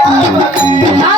ना